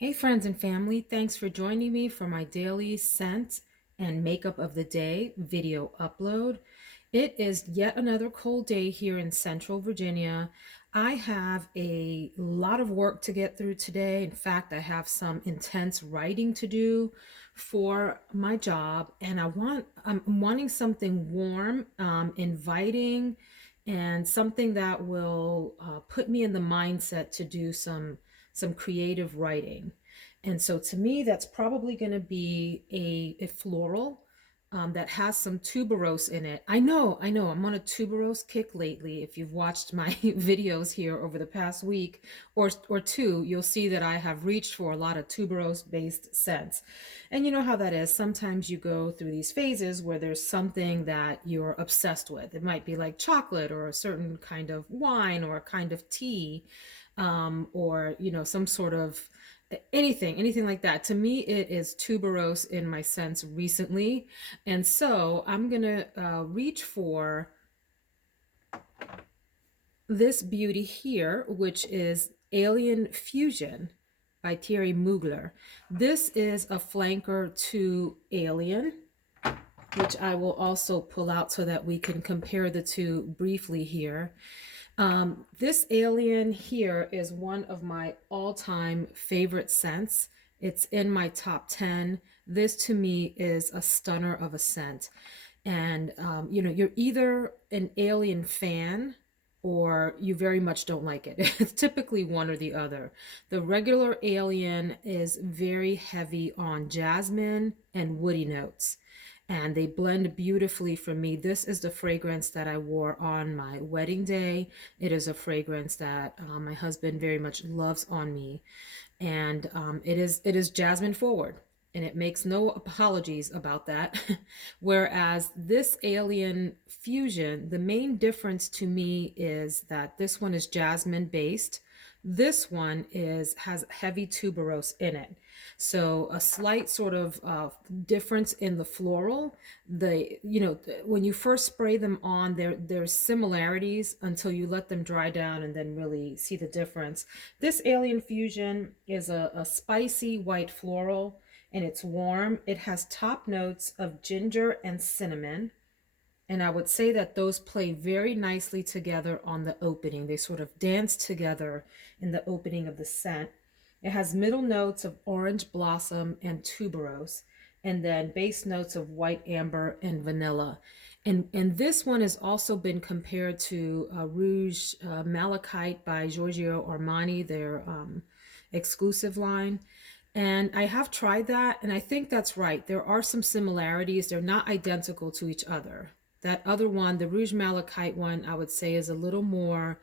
Hey friends and family, thanks for joining me for my daily scent and makeup of the day video upload. It is yet another cold day here in Central Virginia. I have a lot of work to get through today. In fact, I have some intense writing to do for my job, and I'm wanting something warm, inviting, and something that will put me in the mindset to do some creative writing. And so to me, that's probably going to be a floral that has some tuberose in it. I know, I'm on a tuberose kick lately. If you've watched my videos here over the past week or two, you'll see that I have reached for a lot of tuberose based scents. And you know how that is. Sometimes you go through these phases where there's something that you're obsessed with. It might be like chocolate or a certain kind of wine or a kind of tea, or some sort of anything like that. To me, it is tuberose in my sense recently, and so I'm gonna reach for this beauty here, which is Alien Fusion by Thierry Mugler. This is a flanker to Alien, which I will also pull out so that we can compare the two briefly here. This Alien here is one of my all-time favorite scents. It's in my top 10. This to me is a stunner of a scent. And, you're either an Alien fan or you very much don't like it. It's typically one or the other. The regular Alien is very heavy on jasmine and woody notes, and they blend beautifully for me. This is the fragrance that I wore on my wedding day. It is a fragrance that my husband very much loves on me, and it is jasmine forward, and it makes no apologies about that. Whereas this Alien Fusion, the main difference to me is that this one is jasmine based. This one has heavy tuberose in it. So a slight sort of difference in the floral. When you first spray them on, there's similarities until you let them dry down and then really see the difference. This Alien Fusion is a spicy white floral, and it's warm. It has top notes of ginger and cinnamon. And I would say that those play very nicely together on the opening. They sort of dance together in the opening of the scent. It has middle notes of orange blossom and tuberose, and then base notes of white amber and vanilla. And this one has also been compared to Rouge Malachite by Giorgio Armani, their exclusive line. And I have tried that, and I think that's right. There are some similarities. They're not identical to each other. That other one, the Rouge Malachite one, I would say is a little more,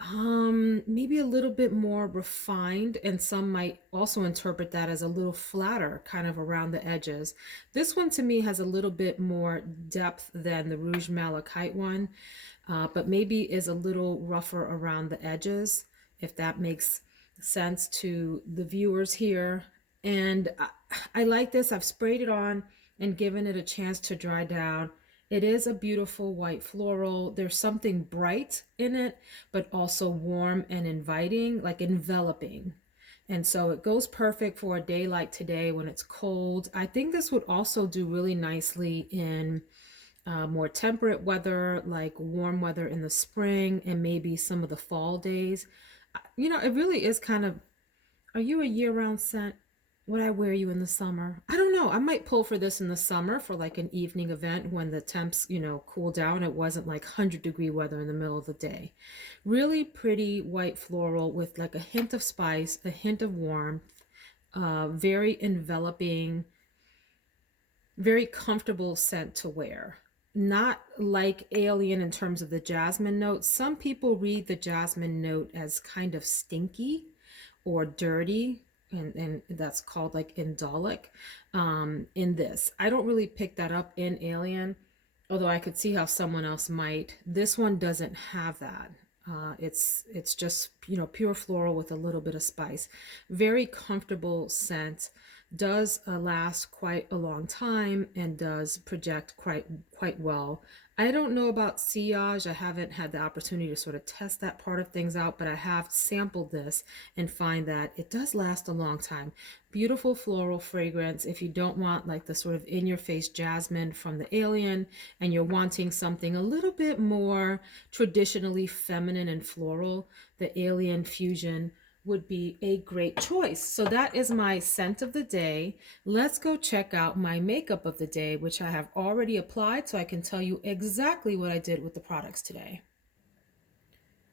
maybe a little bit more refined, and some might also interpret that as a little flatter, kind of around the edges. This one to me has a little bit more depth than the Rouge Malachite one, but maybe is a little rougher around the edges, if that makes sense to the viewers here. And I like this. I've sprayed it on and given it a chance to dry down. It is a beautiful white floral. There's something bright in it, but also warm and inviting, like enveloping. And so it goes perfect for a day like today when it's cold. I think this would also do really nicely in more temperate weather, like warm weather in the spring and maybe some of the fall days. It really is kind of, are you a year-round scent? Would I wear you in the summer? I don't know. I might pull for this in the summer for like an evening event when the temps, cool down. It wasn't like 100-degree weather in the middle of the day. Really pretty white floral with like a hint of spice, a hint of warmth, very enveloping, very comfortable scent to wear. Not like Alien in terms of the jasmine note. Some people read the jasmine note as kind of stinky or dirty, and that's called like indolic in this. I don't really pick that up in Alien, although I could see how someone else might. This one doesn't have that. It's just pure floral with a little bit of spice. Very comfortable scent. Does last quite a long time and does project quite well I don't know about sillage. I haven't had the opportunity to sort of test that part of things out, but I have sampled this and find that it does last a long time. Beautiful floral fragrance. If you don't want like the sort of in-your-face jasmine from the Alien and you're wanting something a little bit more traditionally feminine and floral, the Alien Fusion would be a great choice. So that is my scent of the day. Let's go check out my makeup of the day, which I have already applied, so I can tell you exactly what I did with the products today.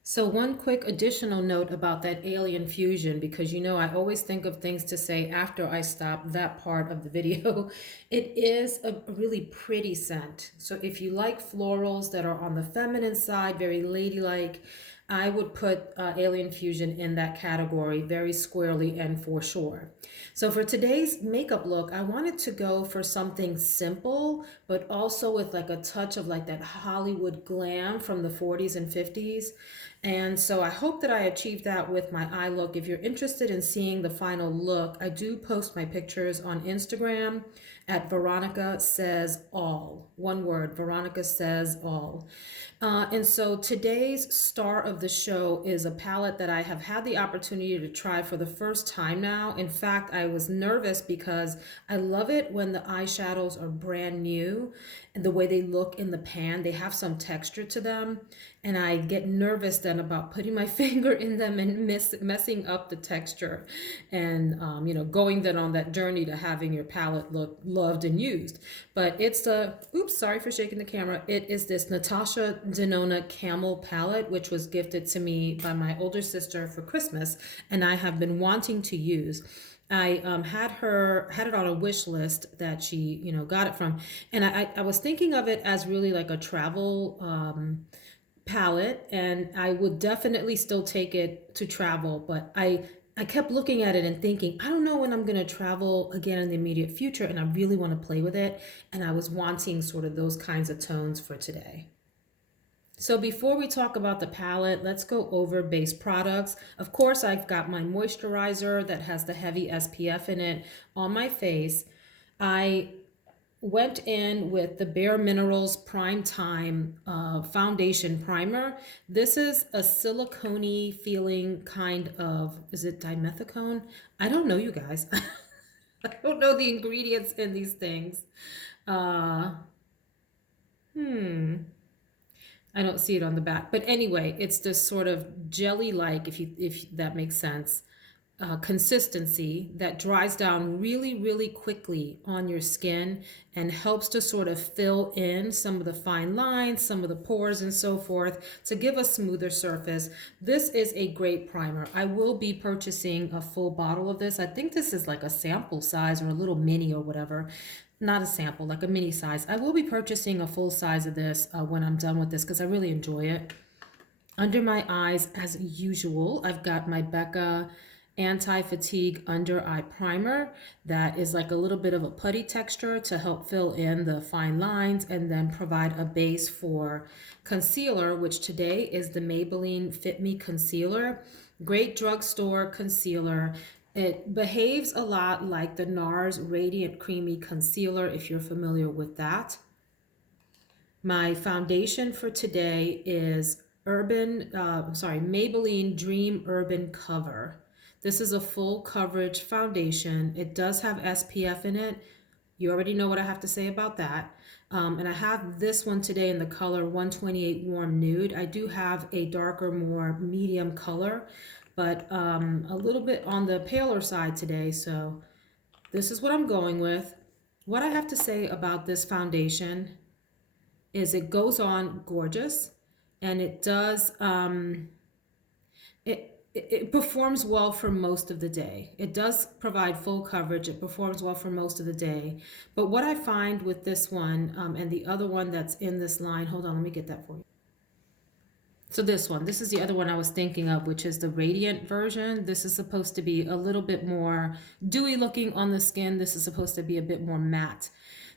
So one quick additional note about that Alien Fusion, because you know I always think of things to say after I stop that part of the video. It is a really pretty scent. So if you like florals that are on the feminine side, very ladylike, I would put Alien Fusion in that category very squarely and for sure. So for today's makeup look, I wanted to go for something simple, but also with like a touch of like that Hollywood glam from the 40s and 50s. And so I hope that I achieved that with my eye look. If you're interested in seeing the final look, I do post my pictures on Instagram at Veronica Says All. One word, Veronica Says All. And so today's star of the show is a palette that I have had the opportunity to try for the first time now. In fact, I was nervous because I love it when the eyeshadows are brand new and the way they look in the pan, they have some texture to them. And I get nervous then about putting my finger in them and messing up the texture and, going then on that journey to having your palette look loved and used. But it's the, oops, sorry for shaking the camera. It is this Natasha Denona Camel palette, which was gifted to me by my older sister for Christmas, and I have been wanting to use. I had it on a wish list that she got it from, and I was thinking of it as really like a travel palette, and I would definitely still take it to travel, but I kept looking at it and thinking, I don't know when I'm going to travel again in the immediate future, and I really want to play with it, and I was wanting sort of those kinds of tones for today. So before we talk about the palette, let's go over base products. Of course, I've got my moisturizer that has the heavy SPF in it on my face. I went in with the Bare Minerals Prime Time foundation primer. This is a silicone-y feeling kind of, is it dimethicone? I don't know, you guys. I don't know the ingredients in these things. Uh, hmm. I don't see it on the back, but anyway, it's this sort of jelly-like, if that makes sense, consistency that dries down really, really quickly on your skin and helps to sort of fill in some of the fine lines, some of the pores and so forth to give a smoother surface. This is a great primer. I will be purchasing a full bottle of this. I think this is like a sample size or a little mini or whatever. Not a sample, like a mini size. I will be purchasing a full size of this when I'm done with this because I really enjoy it. Under my eyes, as usual, I've got my Becca Anti-Fatigue Under Eye Primer that is like a little bit of a putty texture to help fill in the fine lines and then provide a base for concealer, which today is the Maybelline Fit Me Concealer. Great drugstore concealer. It behaves a lot like the NARS Radiant Creamy Concealer, if you're familiar with that. My foundation for today is Maybelline Dream Urban Cover. This is a full coverage foundation. It does have SPF in it. You already know what I have to say about that. And I have this one today in the color 128 Warm Nude. I do have a darker, more medium color, but a little bit on the paler side today. So this is what I'm going with. What I have to say about this foundation is it goes on gorgeous, and it does it performs well for most of the day. It does provide full coverage. It performs well for most of the day. But what I find with this one and the other one that's in this line, hold on, let me get that for you. So this is the other one I was thinking of, which is the Radiant version. This is supposed to be a little bit more dewy looking on the skin. This is supposed to be a bit more matte.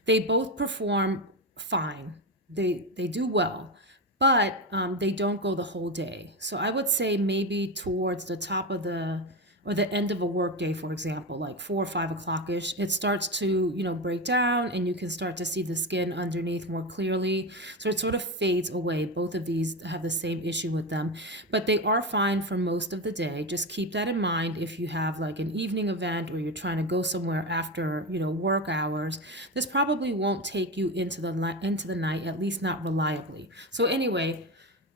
They both perform fine. They do well, but they don't go the whole day. So I would say maybe towards the top of the, or the end of a work day, for example, like 4 or 5 o'clock-ish, it starts to, break down and you can start to see the skin underneath more clearly. So it sort of fades away. Both of these have the same issue with them, but they are fine for most of the day. Just keep that in mind if you have like an evening event or you're trying to go somewhere after, work hours. This probably won't take you into the night, at least not reliably. So anyway,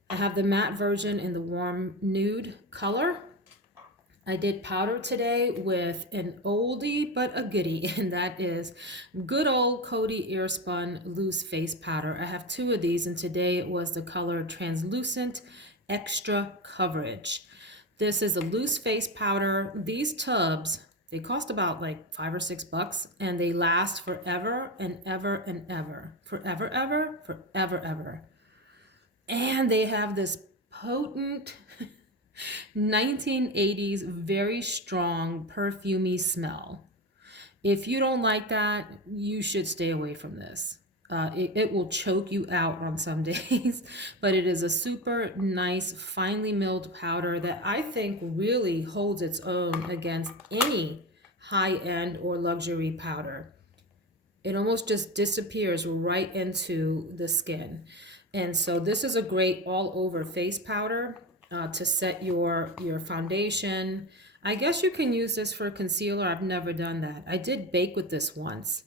I have the matte version in the warm nude color. I did powder today with an oldie but a goodie, and that is good old Coty Airspun loose face powder. I have two of these, and today it was the color Translucent Extra Coverage. This is a loose face powder. These tubs, they cost about like $5 or $6, and they last forever and ever and ever. Forever, ever, forever, ever. And they have this potent 1980s, very strong, perfumey smell. If you don't like that, you should stay away from this. It will choke you out on some days, but it is a super nice, finely milled powder that I think really holds its own against any high-end or luxury powder. It almost just disappears right into the skin. And so this is a great all-over face powder to set your foundation. I guess you can use this for concealer. I've never done that. I did bake with this once,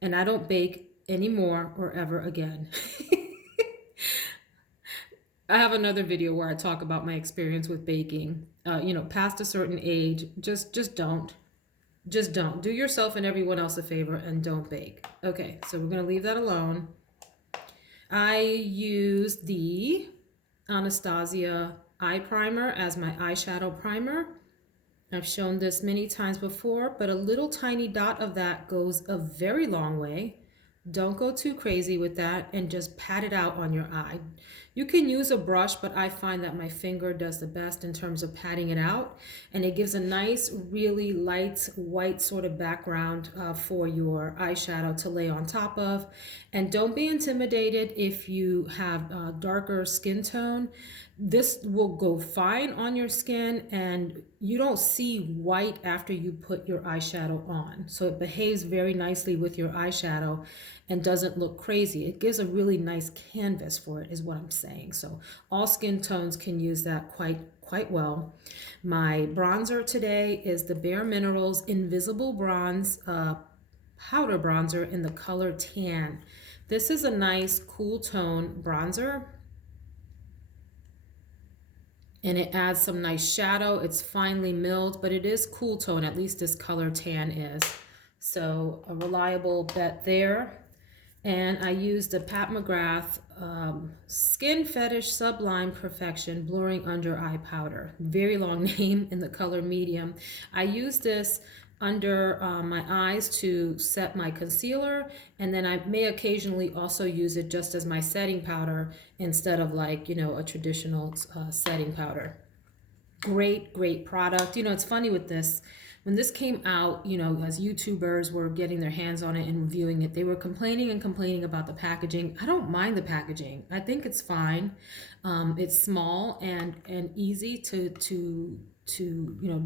and I don't bake anymore or ever again. I have another video where I talk about my experience with baking. Past a certain age, just don't. Just don't. Do yourself and everyone else a favor and don't bake. Okay, so we're going to leave that alone. I use the Anastasia eye primer as my eyeshadow primer. I've shown this many times before, but a little tiny dot of that goes a very long way. Don't go too crazy with that and just pat it out on your eye. You can use a brush, but I find that my finger does the best in terms of patting it out, and it gives a nice, really light white sort of background for your eyeshadow to lay on top of. And don't be intimidated if you have darker skin tone. This will go fine on your skin, and you don't see white after you put your eyeshadow on. So it behaves very nicely with your eyeshadow and doesn't look crazy. It gives a really nice canvas for it, is what I'm saying. So all skin tones can use that quite well. My bronzer today is the Bare Minerals Invisible Bronze powder bronzer in the color Tan. This is a nice cool tone bronzer, and it adds some nice shadow. It's finely milled, but it is cool tone, at least this color Tan is. So a reliable bet there. And I used the Pat McGrath Skin Fetish Sublime Perfection Blurring Under Eye Powder. Very long name in the color medium. I used this under my eyes to set my concealer, and then I may occasionally also use it just as my setting powder instead of like, a traditional setting powder. Great product. It's funny with this. When this came out, as YouTubers were getting their hands on it and reviewing it, they were complaining about the packaging. I don't mind the packaging. I think it's fine. It's small and easy to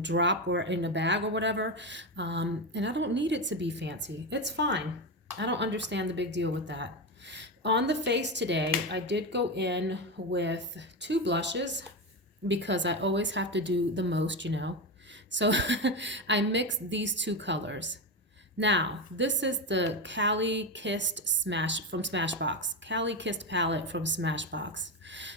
drop or in a bag or whatever. And I don't need it to be fancy. It's fine. I don't understand the big deal with that. On the face today, I did go in with two blushes because I always have to do the most, So I mixed these two colors. Now, this is the Cali Kissed from Smashbox. Cali Kissed palette from Smashbox.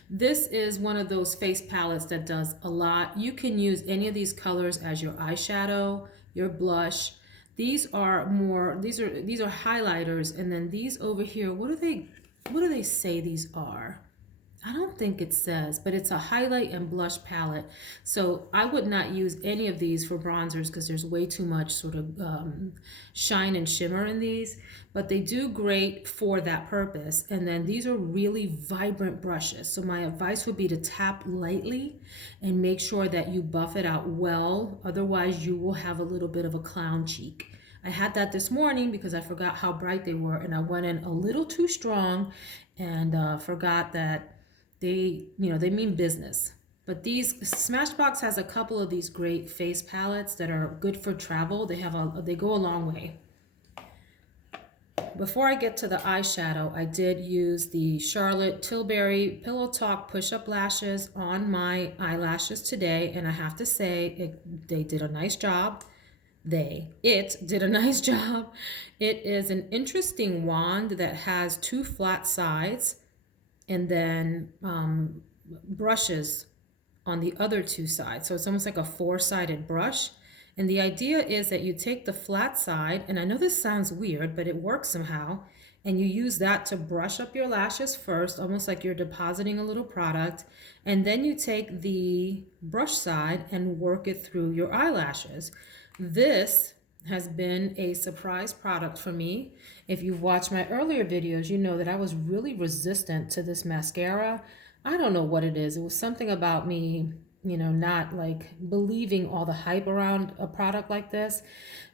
This is one of those face palettes that does a lot. You can use any of these colors as your eyeshadow, your blush. These are highlighters, and then these over here, what do they say these are? I don't think it says, but it's a highlight and blush palette. So I would not use any of these for bronzers because there's way too much sort of shine and shimmer in these, but they do great for that purpose. And then these are really vibrant brushes. So my advice would be to tap lightly and make sure that you buff it out well. Otherwise you will have a little bit of a clown cheek. I had that this morning because I forgot how bright they were, and I went in a little too strong and forgot that they mean business. But these Smashbox has a couple of these great face palettes that are good for travel. They go a long way. Before I get to the eyeshadow, I did use the Charlotte Tilbury Pillow Talk Push-Up Lashes on my eyelashes today, and I have to say, they did a nice job. It did a nice job. It is an interesting wand that has two flat sides and then brushes on the other two sides. So it's almost like a four-sided brush. And the idea is that you take the flat side, and I know this sounds weird, but it works somehow, and you use that to brush up your lashes first, almost like you're depositing a little product, and then you take the brush side and work it through your eyelashes. This has been a surprise product for me. If you've watched my earlier videos, you know that I was really resistant to this mascara. I don't know what it is. It was something about me, you know, not like believing all the hype around a product like this.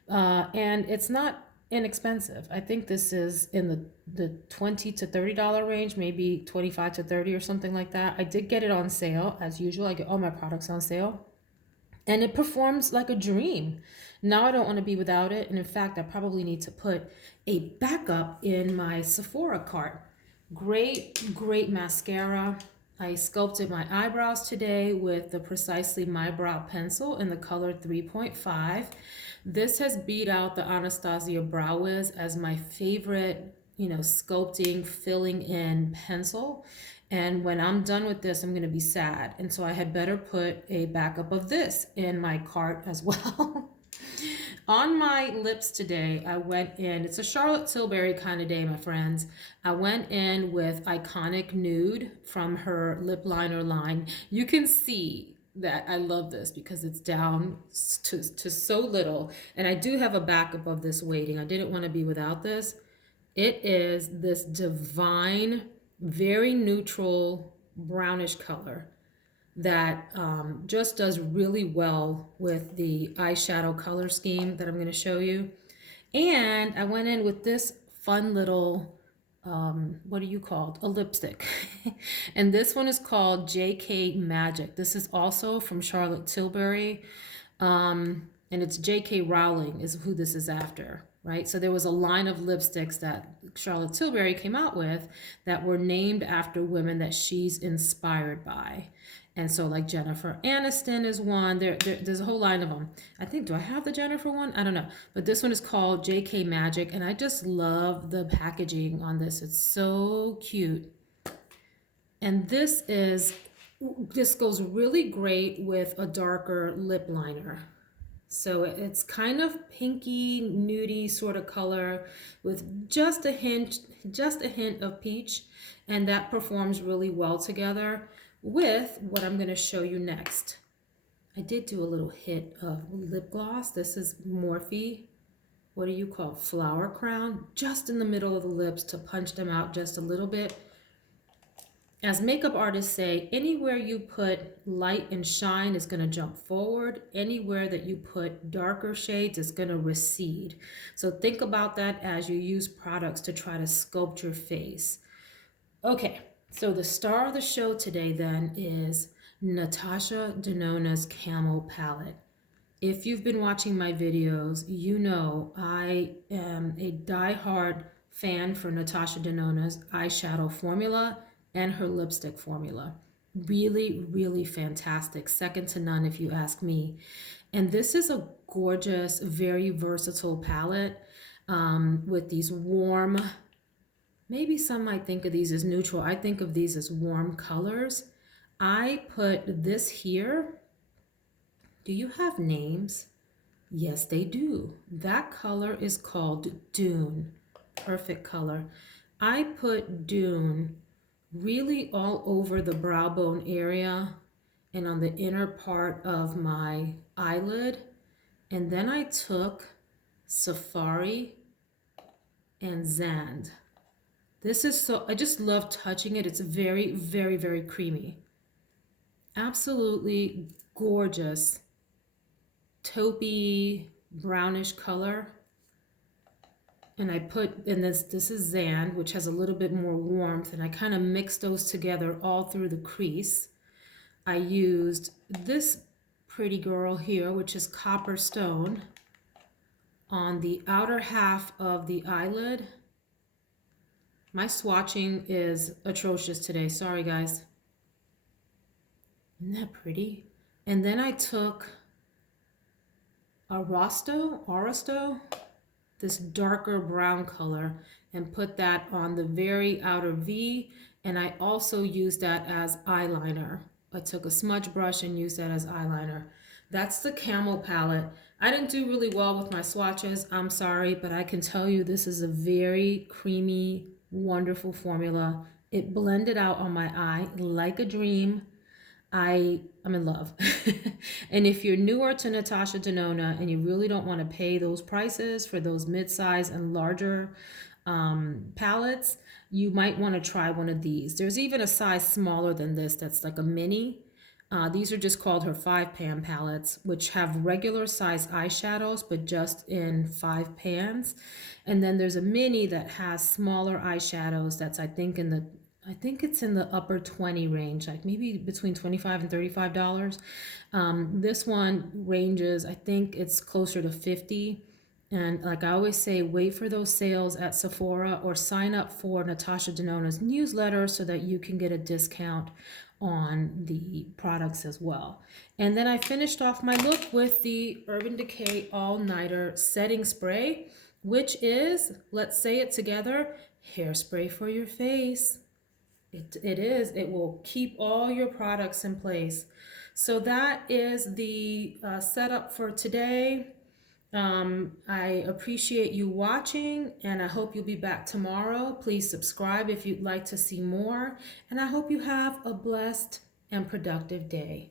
And it's not inexpensive. I think this is in the $20 to $30 range, maybe 25 to 30 or something like that. I did get it on sale. As usual, I get all my products on sale. And it performs like a dream. Now I don't want to be without it. And in fact, I probably need to put a backup in my Sephora cart. Great mascara. I sculpted my eyebrows today with the Precisely My Brow pencil in the color 3.5. This has beat out the Anastasia Brow Wiz as my favorite, you know, sculpting, filling in pencil. And when I'm done with this, I'm going to be sad. And so I had better put a backup of this in my cart as well. On my lips today, I went in, it's a Charlotte Tilbury kind of day, my friends. I went in with Iconic Nude from her lip liner line. You can see that I love this because it's down to so little. And I do have a backup of this waiting. I didn't want to be without this. It is this divine, very neutral brownish color that just does really well with the eyeshadow color scheme that I'm going to show you. And I went in with this fun little, what do you call it? A lipstick. And this one is called JK Magic. This is also from Charlotte Tilbury. And it's JK Rowling is who this is after, right? So there was a line of lipsticks that Charlotte Tilbury came out with that were named after women that she's inspired by. And so like Jennifer Aniston is one. There's a whole line of them. I think, do I have the Jennifer one? I don't know. But this one is called JK Magic. And I just love the packaging on this. It's so cute. And this goes really great with a darker lip liner. So it's kind of pinky, nudie sort of color with just a hint of peach. And that performs really well together with what I'm going to show you next. I did do a little hit of lip gloss. This is Morphe. What do you call it? Flower Crown. Just in the middle of the lips to punch them out just a little bit. As makeup artists say, anywhere you put light and shine is going to jump forward. Anywhere that you put darker shades is going to recede. So think about that as you use products to try to sculpt your face. Okay, so the star of the show today then is NATASHA Denona's Camel palette. If you've been watching my videos, you know I am a diehard fan for NATASHA Denona's eyeshadow formula and her lipstick formula. Really fantastic. Second to none if you ask me. And this is a gorgeous, very versatile palette with these warm, maybe some might think of these as neutral. I think of these as warm colors. I put this here. Do you have names? Yes, they do. That color is called Dune. Perfect color. I put Dune really all over the brow bone area and on the inner part of my eyelid. And then I took Safari and Zand. This is so, I just love touching it. It's very creamy. Absolutely gorgeous taupey brownish color. And I put in this is Zand, which has a little bit more warmth, and I kind of mix those together all through the crease. I used this pretty girl here, which is Copper Stone, on the outer half of the eyelid. My swatching is atrocious today. Sorry, guys. Isn't that pretty? And then I took Arasto, this darker brown color, and put that on the very outer V. And I also used that as eyeliner. I took a smudge brush and used that as eyeliner. That's the Camel palette. I didn't do really well with my swatches. I'm sorry, but I can tell you this is a very creamy, wonderful formula. It blended out on my eye like a dream. I'm in love. And if you're newer to Natasha Denona and you really don't want to pay those prices for those mid-size and larger palettes, you might want to try one of these. There's even a size smaller than this that's like a mini. These are just called her 5-pan palettes, which have regular size eyeshadows, but just in 5 pans. And then there's a mini that has smaller eyeshadows that's I think it's in the upper 20 range, like maybe between $25 and $35. This one ranges, I think it's closer to 50. And like I always say, wait for those sales at Sephora or sign up for Natasha Denona's newsletter so that you can get a discount on the products as well. And then I finished off my look with the Urban Decay All Nighter Setting Spray, which is, let's say it together, hairspray for your face. It is. It will keep all your products in place. So that is the setup for today. I appreciate you watching, and I hope you'll be back tomorrow. Please subscribe if you'd like to see more, and I hope you have a blessed and productive day.